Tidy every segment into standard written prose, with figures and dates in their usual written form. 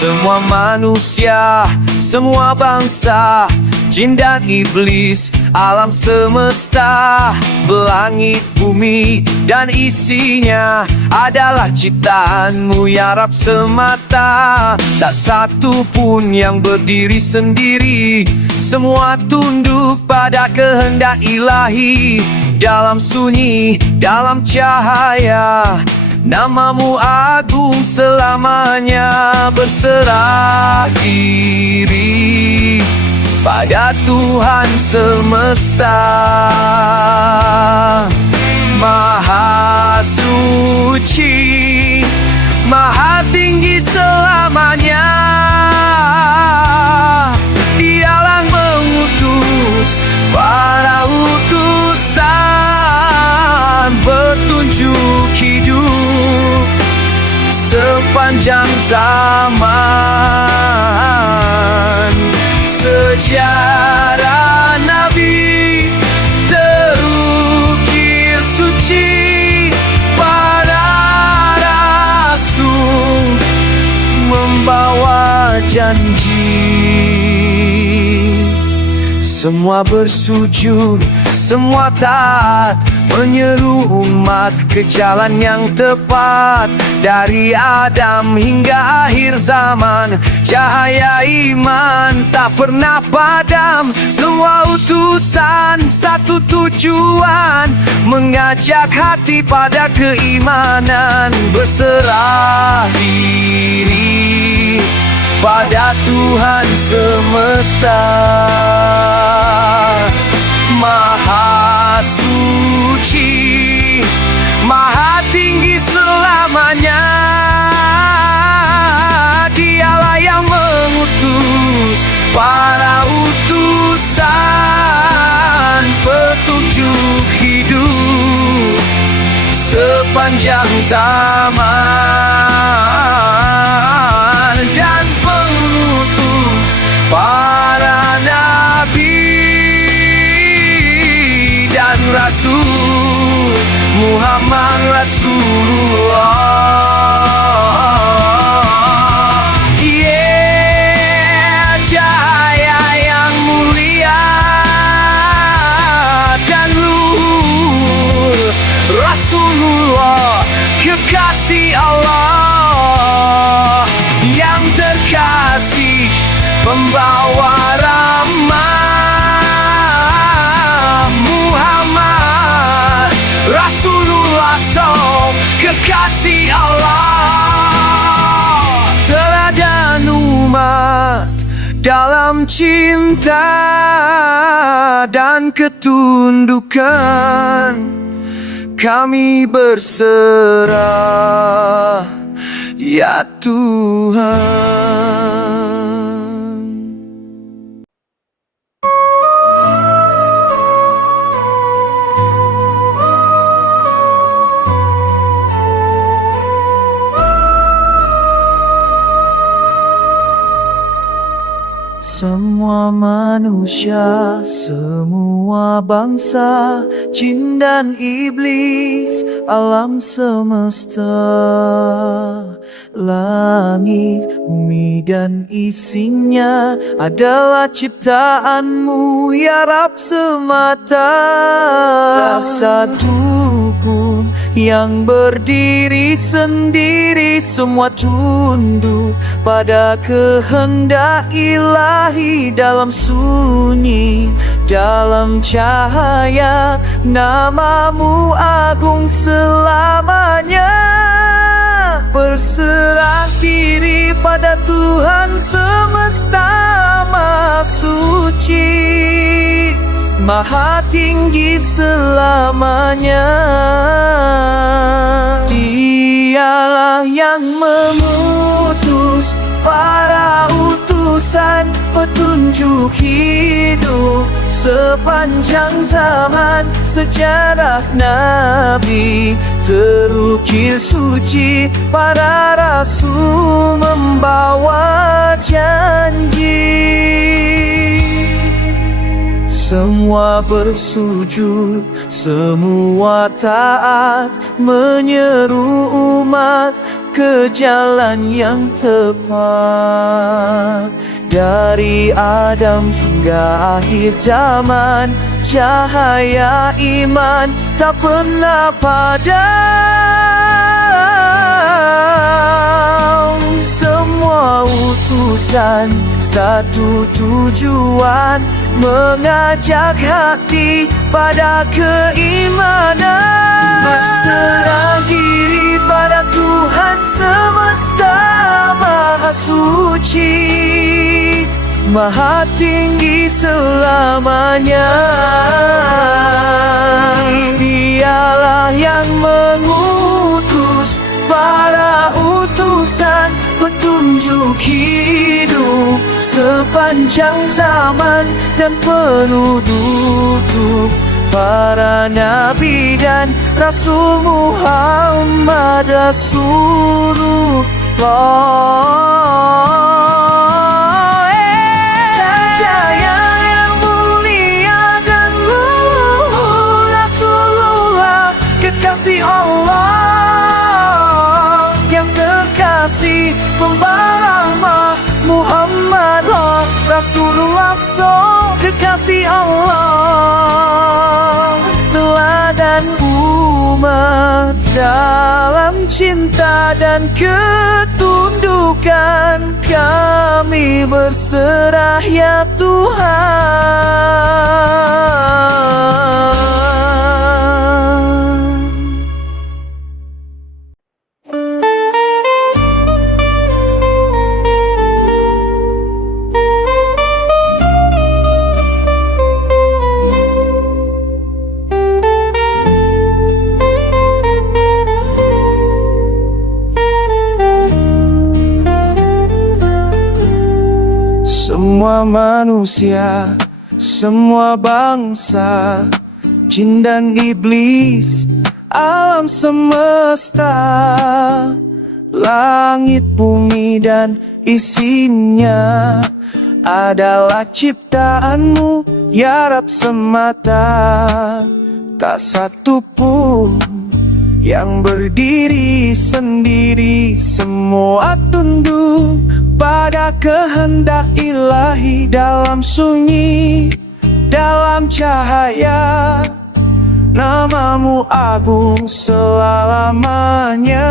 Semua manusia, semua bangsa, jin dan iblis, alam semesta, langit, bumi, dan isinya adalah ciptaanmu ya Rabb semata. Tak satu pun yang berdiri sendiri, semua tunduk pada kehendak ilahi. Dalam sunyi, dalam cahaya, namamu agung selamanya. Berserah diri pada Tuhan semesta, Maha suci, Maha tinggi selamanya. Dialah mengutus para utusan, petunjuk hidup sepanjang zaman. Sejarah Nabi terukir suci, para rasul membawa janji. Semua bersujud, semua taat, menyeru umat ke jalan yang tepat. Dari Adam hingga akhir zaman, cahaya iman tak pernah padam. Semua utusan satu tujuan, mengajak hati pada keimanan. Berserah diri pada Tuhan semesta, Maha suci, Maha tinggi selamanya. Dialah yang mengutus para utusan, petunjuk hidup sepanjang zaman, dan pengutus para nabi dan rasul, Muhammad Rasulullah. Yeah, cahaya yang mulia dan luhur, Rasulullah, kekasih Allah yang terkasih, pembawa rahmat. Muhammad Rasulullah SAW, kekasih Allah. Teladan umat dalam cinta dan ketundukan, kami berserah ya Tuhan. Semua manusia, semua bangsa, jin dan iblis, alam semesta, langit, bumi dan isinya adalah ciptaanmu ya Rabb semata. Tak satu pun yang berdiri sendiri, semua tunduk pada kehendak ilahi. Dalam sunyi, dalam cahaya, namamu agung selamanya. Berserah diri pada Tuhan semesta, Maha suci, Maha tinggi selamanya. Dialah yang mengutus para utusan, petunjuk hidup sepanjang zaman. Sejarah Nabi terukir suci, para rasul membawa janji. Semua bersujud, semua taat, menyeru umat ke jalan yang tepat. Dari Adam hingga akhir zaman, cahaya iman tak pernah padam. Semua utusan satu tujuan, mengajak hati pada keimanan. Berserah diri pada Tuhan semesta Maha Suci, Maha tinggi selamanya. Dialah yang mengutus para utusan, petunjuk hidup sepanjang zaman, dan penutup para nabi dan Rasul Muhammad Rasulullah. Cahaya yang mulia dan luhur Rasulullah, kekasih Allah yang terkasih, pembawa rahmah Muhammad Rasulullah, kekasih Allah. Teladan umat dalam cinta dan ketundukan, kami berserah ya Tuhan. Semua manusia, semua bangsa, jin dan iblis, alam semesta, langit, bumi dan isinya adalah ciptaanmu ya Rabb semata. Tak satu pun yang berdiri sendiri, semua tunduk pada kehendak ilahi. Dalam sunyi, dalam cahaya, namamu agung selamanya.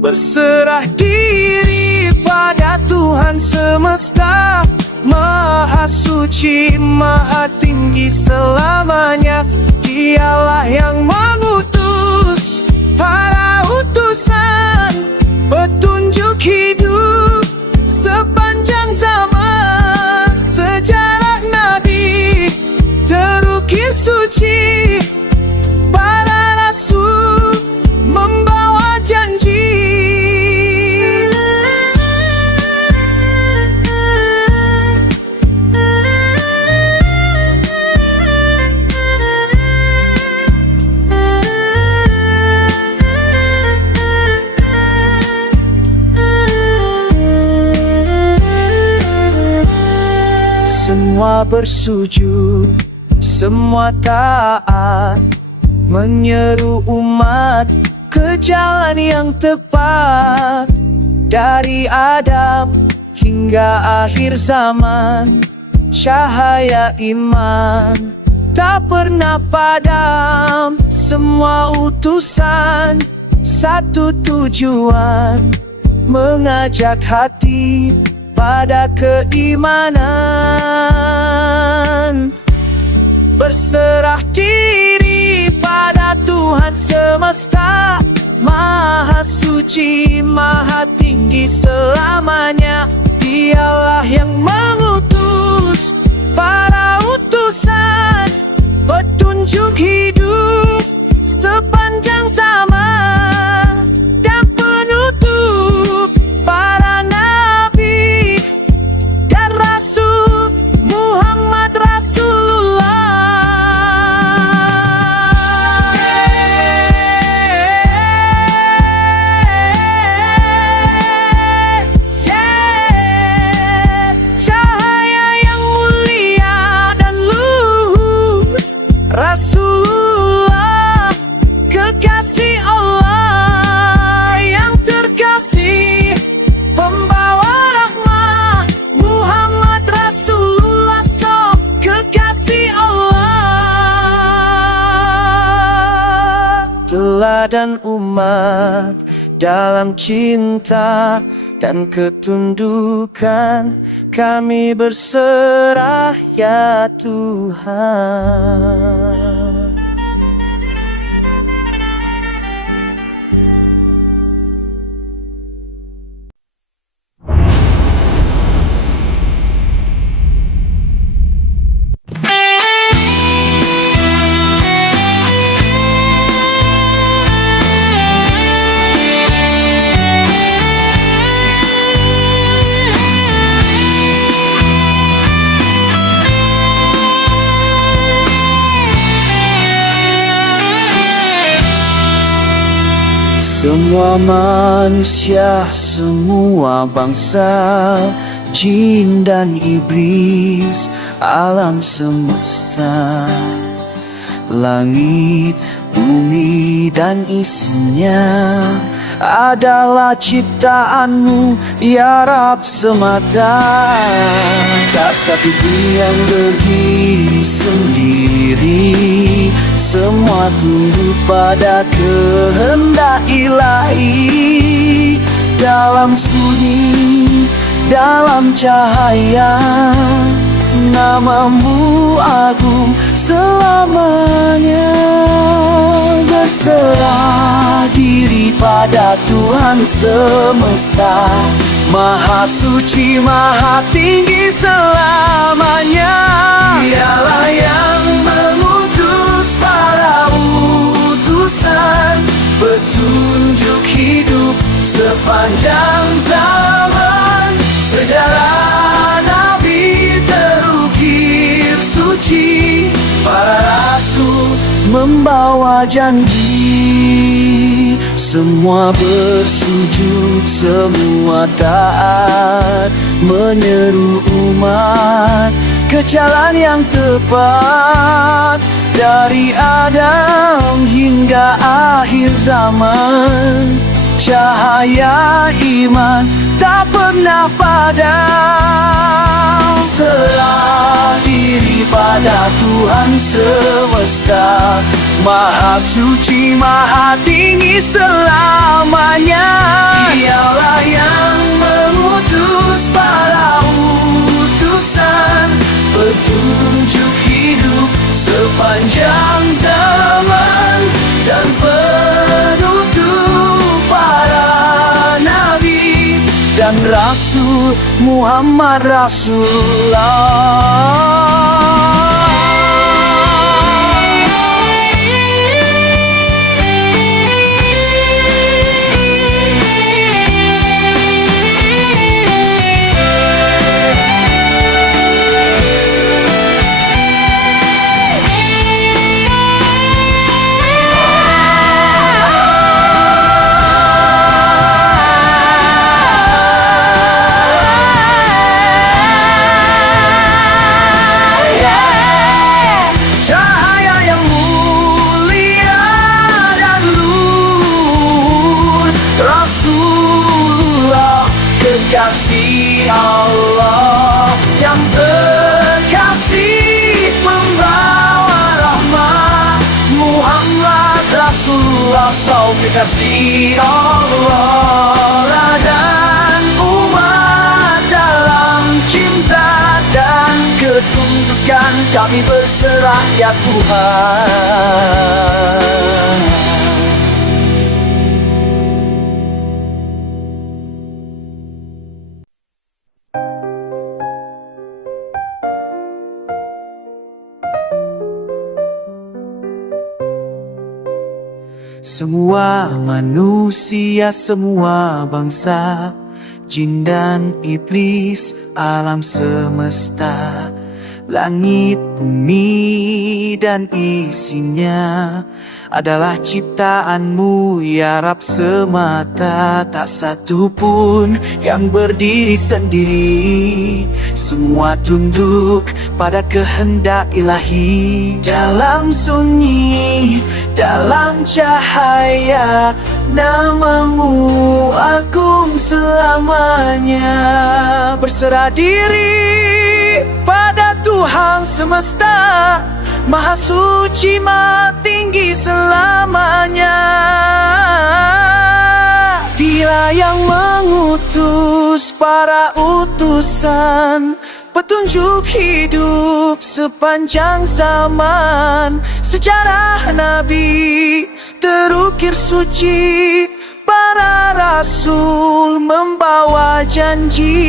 Berserah diri pada Tuhan semesta Maha Suci, Maha tinggi selamanya. Dialah yang mengutus para utusan, petunjuk hidup sepanjang zaman. Sejarah Nabi terukir suci, para rasul membawa janji. Semua bersujud, semua taat, menyeru umat ke jalan yang tepat. Dari Adam hingga akhir zaman, cahaya iman tak pernah padam. Semua utusan satu tujuan, mengajak hati pada keimanan. Berserah diri pada Tuhan semesta Maha Suci, Maha tinggi selamanya. Dialah yang mengutus para utusan, petunjuk hidup sepanjang zaman, dan penutup para nabi dan Rasul Muhammad Rasulullah. Cahaya yang mulia dan luhur Rasulullah, kekasih Allah. dan umat dalam cinta dan ketundukan kami berserah ya Tuhan. Semua manusia, semua bangsa, jin dan iblis, alam semesta, langit, bumi dan isinya adalah ciptaanmu ya Rabb semata. Tak satu pun yang berdiri sendiri, semua tunduk pada kehendak ilahi. Dalam sunyi, dalam cahaya, namamu agung selamanya. Berserah diri pada Tuhan semesta, Maha suci, maha tinggi selamanya. Dialah yang mengutus para utusan, petunjuk hidup sepanjang zaman. Sejarah nabi terukir suci, para rasul membawa janji. Semua bersujud, semua taat, menyeru umat ke jalan yang tepat. Dari Adam hingga akhir zaman, cahaya iman tak pernah padam. Serah diri pada Tuhan semesta, Maha suci, maha tinggi selamanya. Dialah yang mengutus para utusan, petunjuk hidup sepanjang zaman, dan penutup para nabi dan Rasul Muhammad Rasulullah. Kasih Allah yang terkasih, membawa rahmat. Muhammad Rasulullah, saw kekasih Allah dan umat dalam cinta dan ketundukan kami berserah ya Tuhan. Semua manusia, semua bangsa, jin dan iblis, alam semesta, langit, bumi dan isinya adalah ciptaanmu ya Rabb semata. Tak satu pun yang berdiri sendiri, semua tunduk pada kehendak ilahi. Dalam sunyi, dalam cahaya, namamu agung selamanya. Berserah diri pada Tuhan semesta, Maha suci, maha tinggi selamanya. Dia yang mengutus para utusan, petunjuk hidup sepanjang zaman. Sejarah Nabi terukir suci, para rasul membawa janji.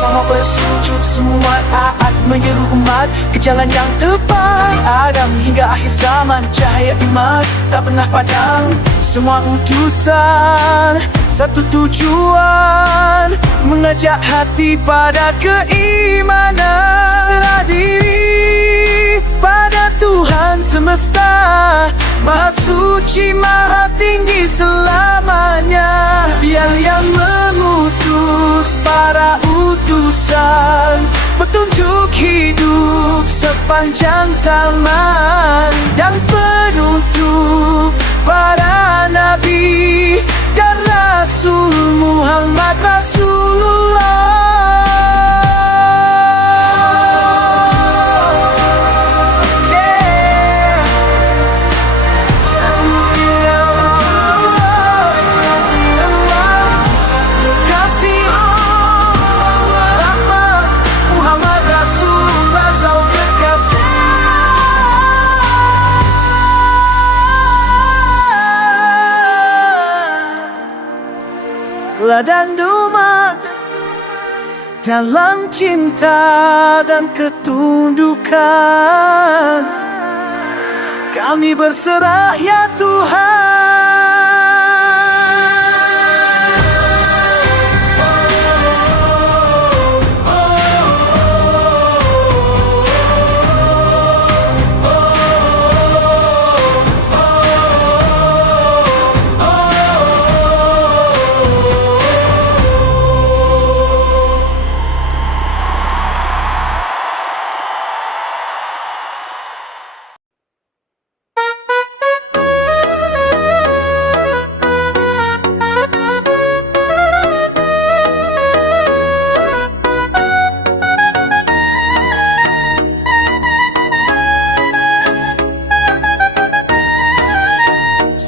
Semua bersujud, semua taat, menyeru umat ke jalan yang tepat. Adam hingga akhir zaman, cahaya iman tak pernah padam. Semua utusan, satu tujuan, mengajak hati pada keimanan. Serah diri pada Tuhan semesta, maha suci, maha tinggi selamanya. Dia yang mengutus para utusan, petunjuk hidup sepanjang zaman, dan penutup para nabi dan rasul Muhammad Rasulullah. Dan umat dalam cinta dan ketundukan, kami berserah ya Tuhan.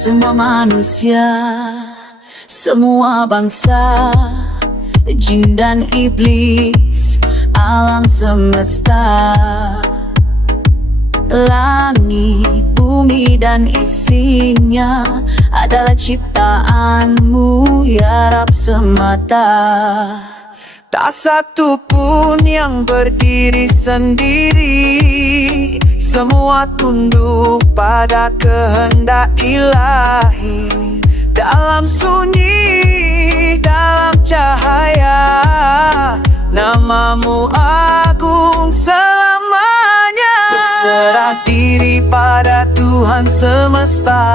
Semua manusia, semua bangsa, jin dan iblis, alam semesta, langit, bumi dan isinya adalah ciptaanmu ya Rabb semata. Tak satu pun yang berdiri sendiri, semua tunduk pada kehendak ilahi. Dalam sunyi, dalam cahaya, namamu agung selamanya. Berserah diri pada Tuhan semesta,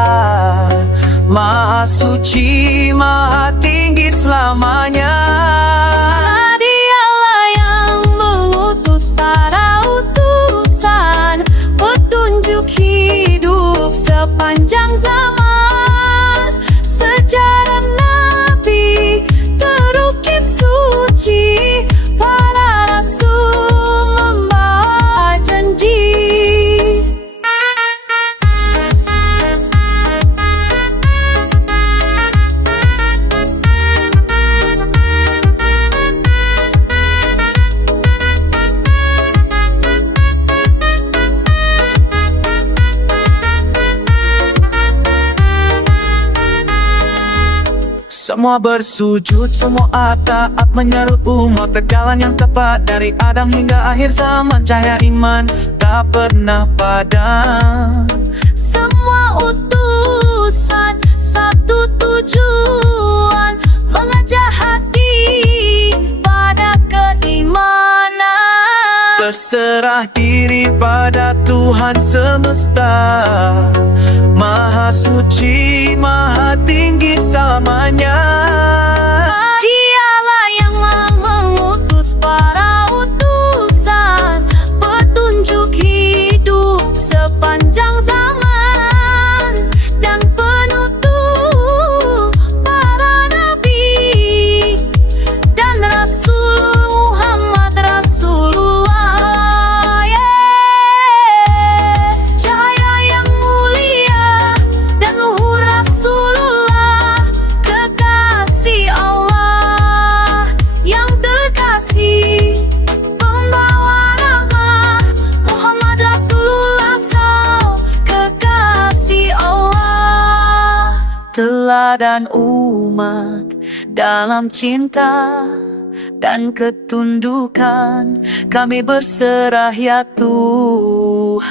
maha suci, maha tinggi selamanya. Dialah yang mengutus para utusan, petunjuk hidup sepanjang zaman. Sejarah Nabi terukir suci, para rasul membawa janji. Semua bersujud, semua taat, menyeru umat ke jalan yang tepat. Dari Adam hingga akhir zaman, cahaya iman tak pernah padam. Semua utusan, satu tujuan, mengajak hati pada keimanan. Berserah diri pada Tuhan semesta, maha suci, maha tinggi selamanya. Dialah yang zaman dan penutup para nabi dan Rasul Muhammad Rasulullah. Cahaya yang mulia dan luhur Rasulullah, kekasih Allah yang terkasih, pembawa rahmah Muhammad Rasulullah SAW, kekasih Allah. Teladan umat dalam cinta dan ketundukan, kami berserah ya Tuhan.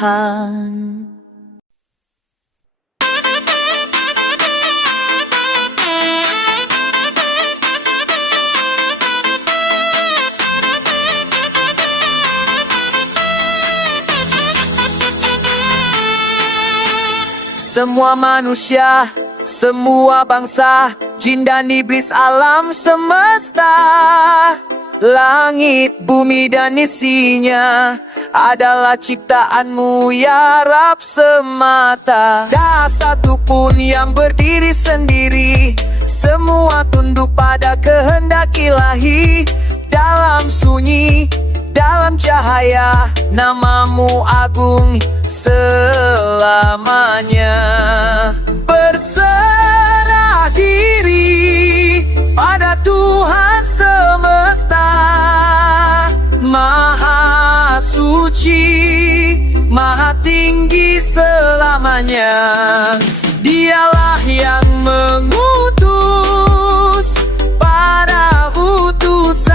Semua manusia, semua bangsa, jin dan iblis alam semesta, langit, bumi dan isinya adalah ciptaanmu ya Rab semata. Tak satu pun yang berdiri sendiri, semua tunduk pada kehendak ilahi. Dalam sunyi, dalam cahaya, namamu agung selamanya. Berserah diri pada Tuhan semesta, Maha suci, Maha tinggi selamanya. Dialah yang mengutus para utusan,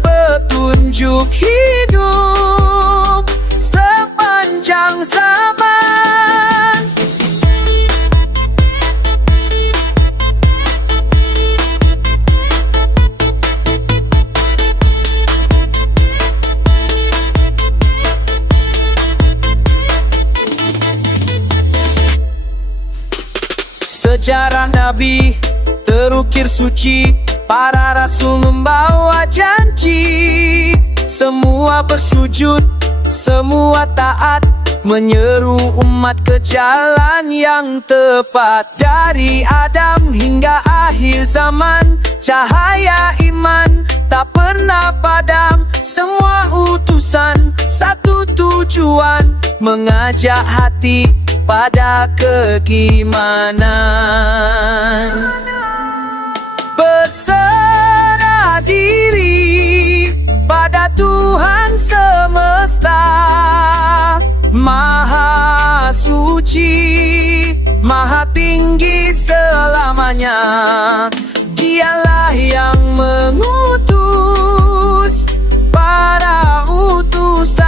petunjuk hidup sepanjang zaman. Sejarah Nabi terukir suci, para rasul membawa janji. Semua bersujud, semua taat, menyeru umat ke jalan yang tepat. Dari Adam hingga akhir zaman, cahaya iman tak pernah padam. Semua utusan, satu tujuan, mengajak hati pada keimanan. Berserah diri pada Tuhan semesta, Maha suci, Maha tinggi selamanya. Dialah yang mengutus para utusan,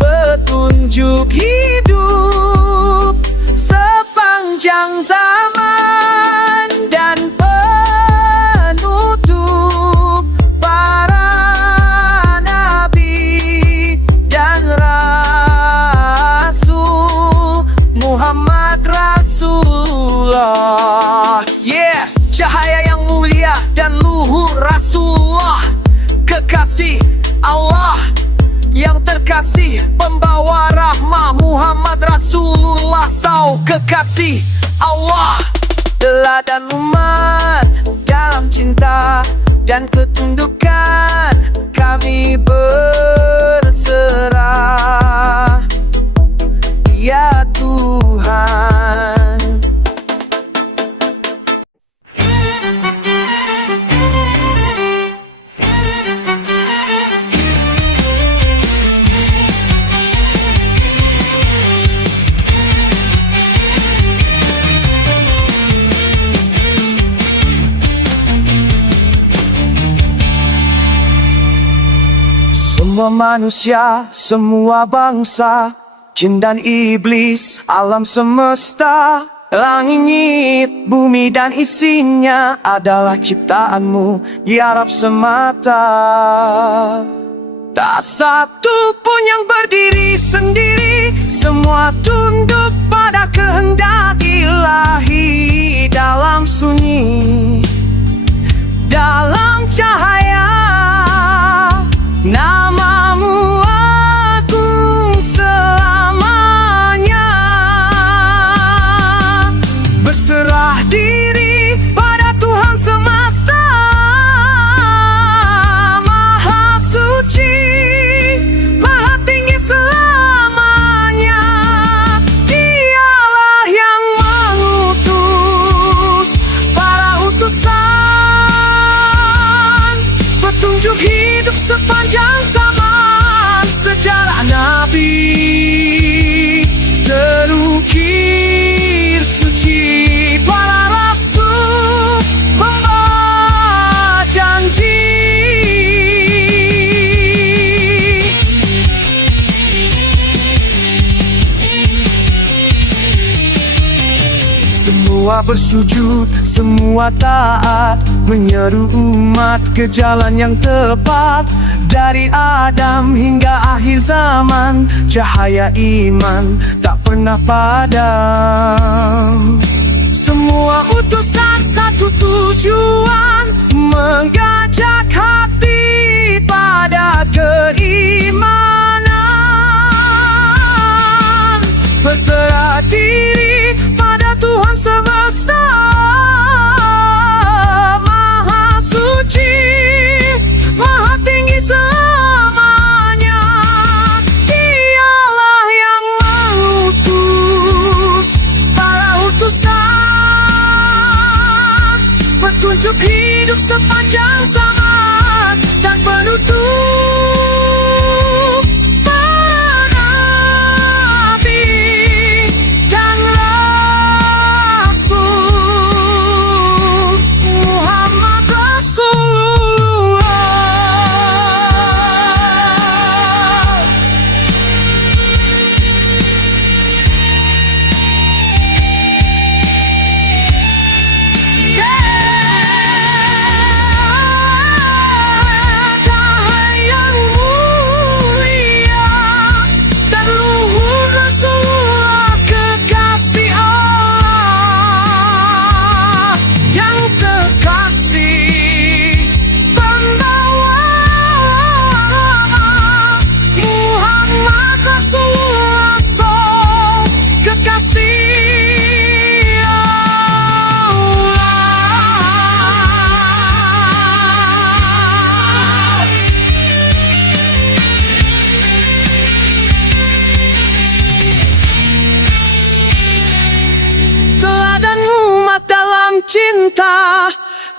petunjuk hidup sepanjang zaman, dan penutup para nabi dan Rasul Muhammad Rasulullah. Yeah, cahaya yang mulia dan luhur Rasulullah, kekasih Allah yang terkasih, pembawa rahmah Muhammad Rasulullah SAW, kekasih Allah. Teladan umat dalam cinta dan ketundukan, kami berserah ya Tuhan. Semua manusia, semua bangsa, jin dan iblis, alam semesta, langit, bumi dan isinya adalah ciptaanmu ya Rab semata. Tak satu pun yang berdiri sendiri, semua tunduk pada kehendak ilahi. Dalam sunyi, dalam cahaya, namamu agung Semua bersujud, semua taat, menyeru umat ke jalan yang tepat. Dari Adam hingga akhir zaman, cahaya iman tak pernah padam. Semua utusan satu tujuan, mengajak hati pada keimanan, berserah diri pada Tuhan semesta, Maha Suci, Maha Tinggi selamanya. Dialah yang mengutus para utusan, petunjuk hidup sepanjang zaman dan penutup nabi dan rasul Muhammad Rasulullah. Cahaya yang mulia dan luhur Rasulullah, kekasih Allah yang terkasih, pembawa Muhammad Rasulullah, kekasih teladan umat dalam cinta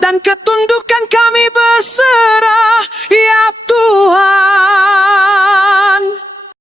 dan ketundukan kami berserah, ya Tuhan.